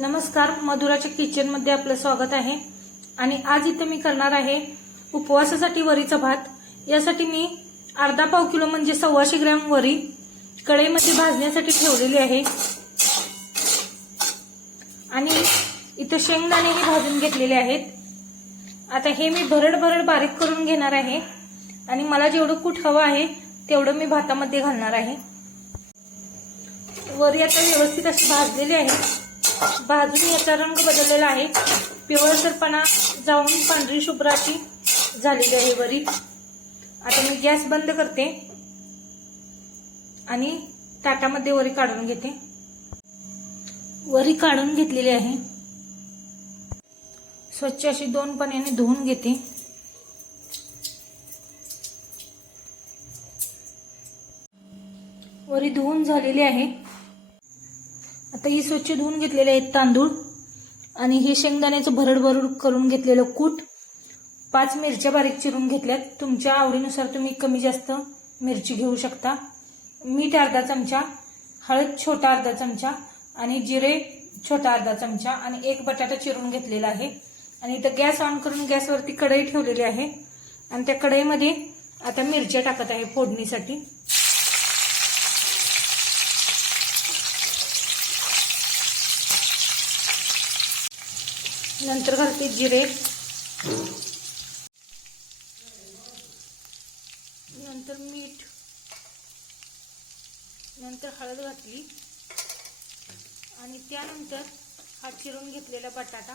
नमस्कार मधुराच्या किचनमध्ये आपलं स्वागत आहे. आणि आज इथं मी करणार आहे उपवासासाठी वरीचा भात. यासाठी मी अर्धा पाव किलो म्हणजे सव्वाशे ग्रॅम वरी कढईमध्ये भाजण्यासाठी ठेवलेली आहे. आणि इथं शेंगदाणेही भाजून घेतलेले आहेत. आता हे मी भरड भरड बारीक करून घेणार आहे. आणि मला जेवढं कूट हवं आहे तेवढं मी भातामध्ये घालणार आहे. वरी आता व्यवस्थित अशी भाजलेली आहे. भाजून याचा रंग बदललेला आहे. पिवळसरपणा जाऊन पांढरी शुभ्राची झालेली आहे वरी. आता मी गॅस बंद करते. आणि ताटामध्ये वरी काढून घेते. वरी काढून घेतलेली आहे. स्वच्छ अशी दोन पाण्याने धुवून घेते. वरी धुवून झालेली आहे. आता ही स्वच्छ धुवून घेतलेले आहेत तांदूळ. आणि हे शेंगदाण्याचं भरड भरड करून घेतलेलं कूट पाच मिरच्या बारीक चिरून घेतल्यात. तुमच्या आवडीनुसार तुम्ही कमी जास्त मिरची घेऊ शकता. मीठ अर्धा चमचा हळद छोटा अर्धा चमचा आणि जिरे छोटा अर्धा चमचा आणि एक बटाटा चिरून घेतलेला आहे. आणि इथं गॅस ऑन करून गॅसवरती कढई ठेवलेली आहे. आणि त्या कढईमध्ये आता मिरच्या टाकत आहे फोडणीसाठी. नंतर घालते जिरे. नंतर मीठ. नंतर हळद घातली. आणि त्यानंतर हा चिरून घेतलेला बटाटा.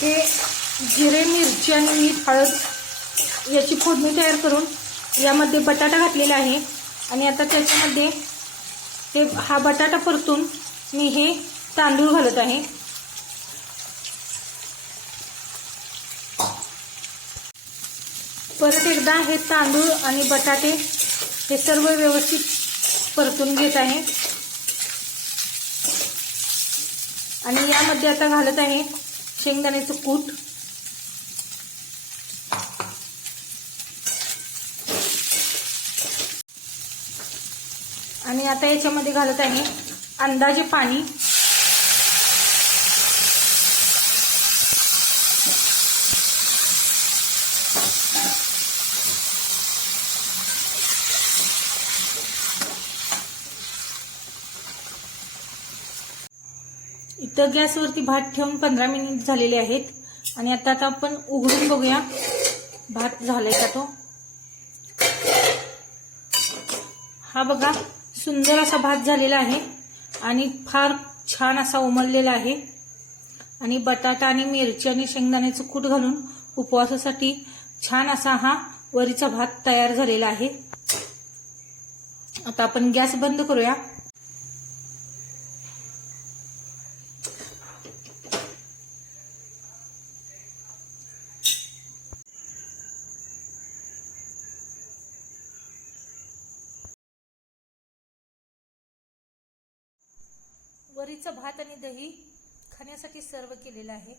हे जिरे मिरची आणि मीठ हळद याची फोडणी तयार करून यामध्ये बटाटा घातलेला आहे. आणि आता त्याच्यामध्ये हे हा बटाटा परतून मी हे तांदूळ घालत आहे. परत एकदा हे तांदूळ आणि बटाटे हे सर्व व्यवस्थित परतून घेत आहे. आणि यामध्ये आता घालत आहे शेंगदाण्याचं कूट. आणि आता याच्यामध्ये घालत आहे अंदाजे पाणी. इथं गॅसवरती भात ठेवून पंधरा मिनिट झालेले आहेत. आणि आता आता आपण उघडून बघूया. भात झालाय का तो? हा बघा सुंदर असा भात झालेला आहे. आणि फार छान असा उमललेला आहे. आणि बटाटा आणि मिरची आणि शेंगदाण्याचं कूट घालून उपवासासाठी छान असा हा वरीचा भात तयार झालेला आहे. आता आपण गॅस बंद करूया. वरीचा भात आणि दही खाण्यासाठी सर्व केलेलं आहे.